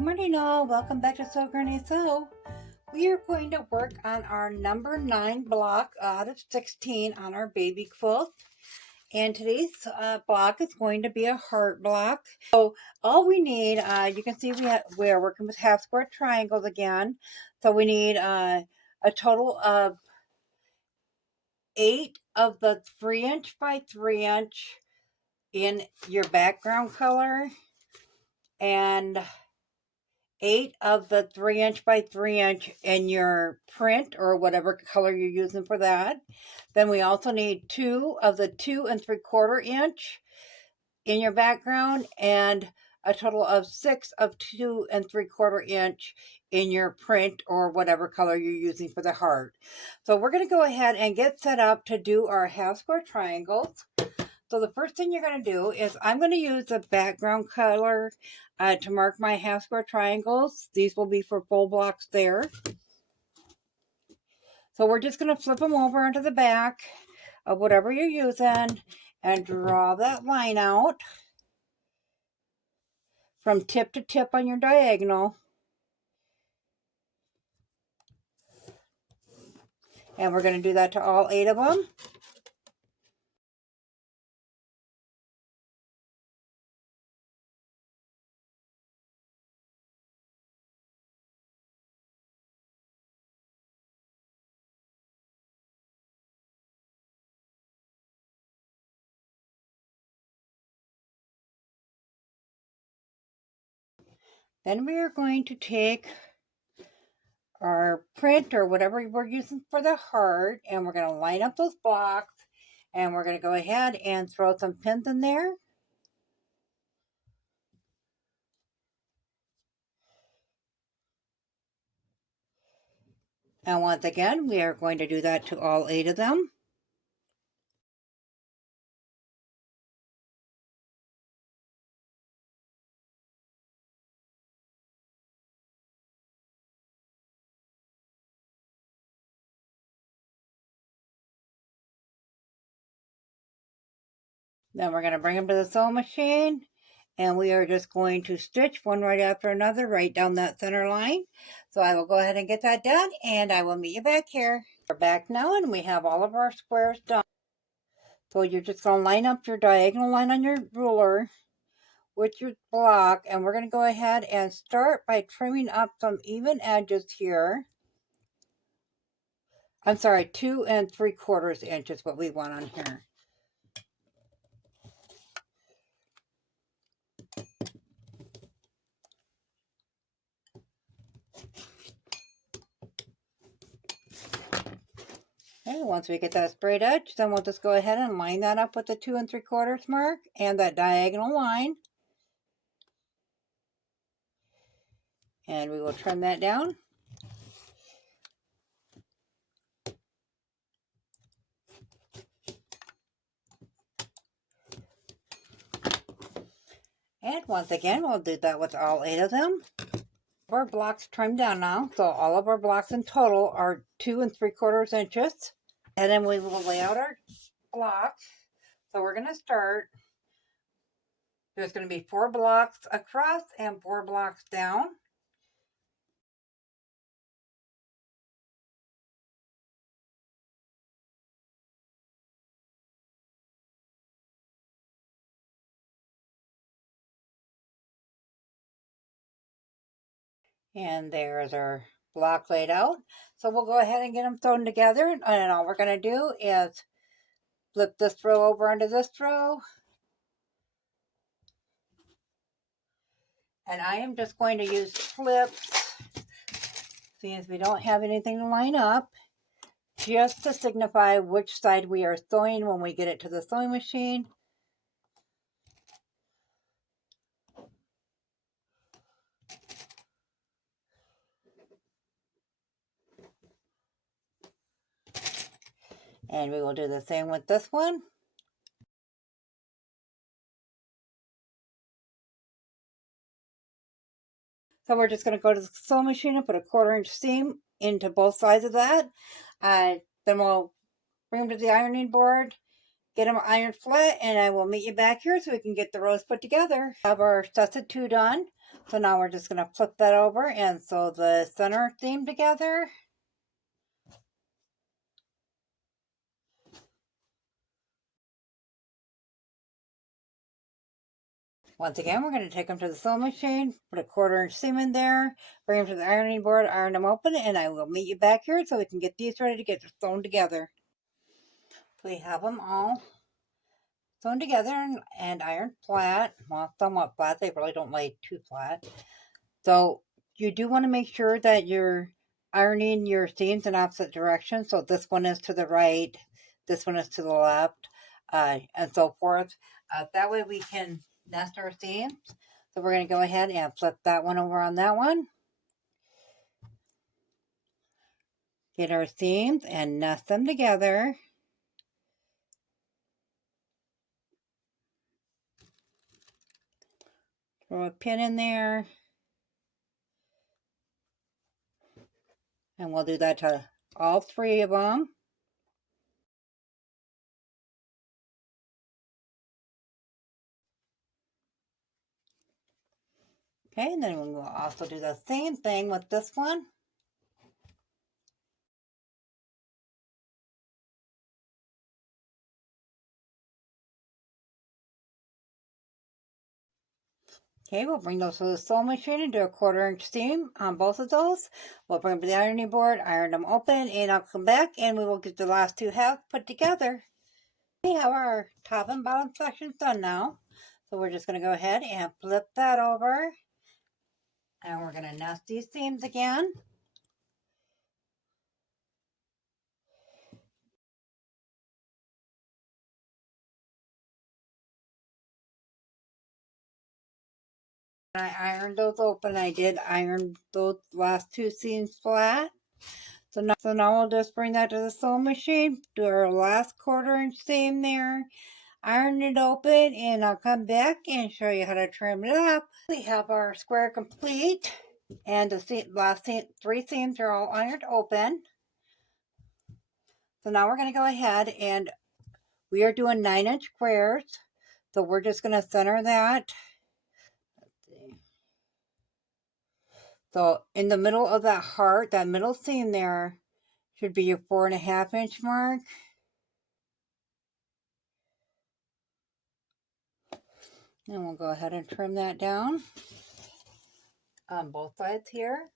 Good morning all, welcome back to Sew Granny Sew. We are going to work on our number 9 block out of 16 on our baby quilt. And today's block is going to be a heart block. So all we need, you can see we are working with half square triangles again. So we need a total of 8 of the 3" by 3" in your background color, and 8 of the 3" by 3" in your print or whatever color you're using for that. Then we also need 2 of the 2 3/4" in your background, and a total of 6 of 2 3/4" in your print or whatever color you're using for the heart. So we're going to go ahead and get set up to do our half square triangles. So the first thing you're going to do is I'm going to use the background color to mark my half square triangles. These will be for full blocks there. So we're just going to flip them over onto the back of whatever you're using and draw that line out from tip to tip on your diagonal. And we're going to do that to all 8 of them. Then we are going to take our print or whatever we're using for the heart, and we're going to line up those blocks, and we're going to go ahead and throw some pins in there. And once again, we are going to do that to all 8 of them. Then we're going to bring them to the sewing machine, and we are just going to stitch one right after another right down that center line. So I will go ahead and get that done, and I will meet you back here. We're back now, and we have all of our squares done. So you're just going to line up your diagonal line on your ruler with your block, and we're going to go ahead and start by trimming up some even edges here. I'm sorry, 2 3/4 inches what we want on here. Okay, once we get that straight edge, then we'll just go ahead and line that up with the 2 3/4 mark and that diagonal line. And we will trim that down. And once again, we'll do that with all 8 of them. Our blocks trimmed down now, so all of our blocks in total are 2 3/4 inches. And then we will lay out our block. So we're going to start. There's going to be 4 blocks across and 4 blocks down. And there's our block laid out. So we'll go ahead and get them sewn together. And all we're going to do is flip this row over onto this row. And I am just going to use flips, since we don't have anything to line up, just to signify which side we are sewing when we get it to the sewing machine. And we will do the same with this one. So we're just going to go to the sewing machine and put a 1/4 inch seam into both sides of that. Then we'll bring them to the ironing board, get them ironed flat, and I will meet you back here so we can get the rows put together. Have our sets of 2 done. So now we're just going to flip that over and sew the center seam together. Once again, we're going to take them to the sewing machine, put a 1/4 inch seam in there, bring them to the ironing board, iron them open, and I will meet you back here so we can get these ready to get sewn together. We have them all sewn together and ironed flat, well, somewhat flat. They really don't lay too flat. So you do want to make sure that you're ironing your seams in opposite directions. So this one is to the right, this one is to the left, and so forth. That way we can nest our seams. So we're going to go ahead and flip that one over on that one. Get our seams and nest them together. Throw a pin in there. And we'll do that to all 3 of them. Okay, and then we'll also do the same thing with this one. Okay, we'll bring those to the sewing machine and do a 1/4 inch seam on both of those. We'll bring them to the ironing board, iron them open, and I'll come back and we will get the last 2 halves put together. We have our top and bottom sections done now. So we're just going to go ahead and flip that over. And we're going to nest these seams again. I ironed those open. I did iron those last 2 seams flat. So now we'll just bring that to the sewing machine, do our last 1/4 inch seam there, iron it open, and I'll come back and show you how to trim it up. We have our square complete, and the last 3 seams are all ironed open. So now we're going to go ahead and we are doing 9-inch squares. So we're just going to center that. So in the middle of that heart, that middle seam there should be your 4.5 inch mark. And we'll go ahead and trim that down on both sides here.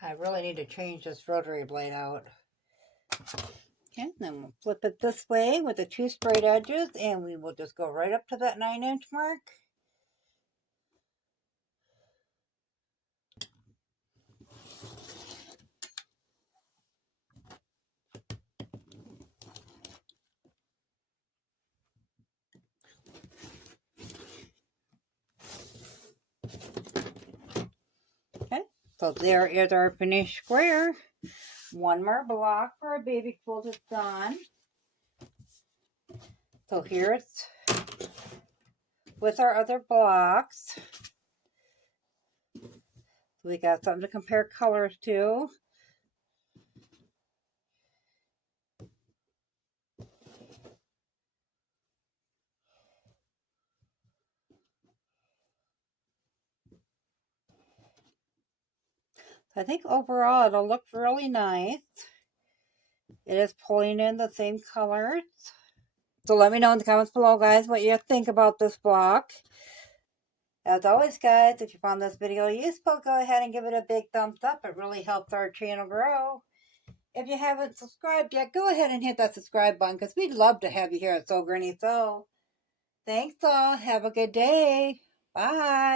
I really need to change this rotary blade out. Okay, then we'll flip it this way with the 2 straight edges, and we will just go right up to that 9-inch mark. Okay, so there is our finished square. One more block for our baby quilt is done. So here's with our other blocks. We got something to compare colors to. I think overall it'll look really nice. It is pulling in the same colors. So let me know in the comments below, guys, what you think about this block. As always, guys, if you found this video useful, go ahead and give it a big thumbs up. It really helps our channel grow. If you haven't subscribed yet, go ahead and hit that subscribe button because we'd love to have you here at Sew Granny Sew. Thanks all. Have a good day. Bye.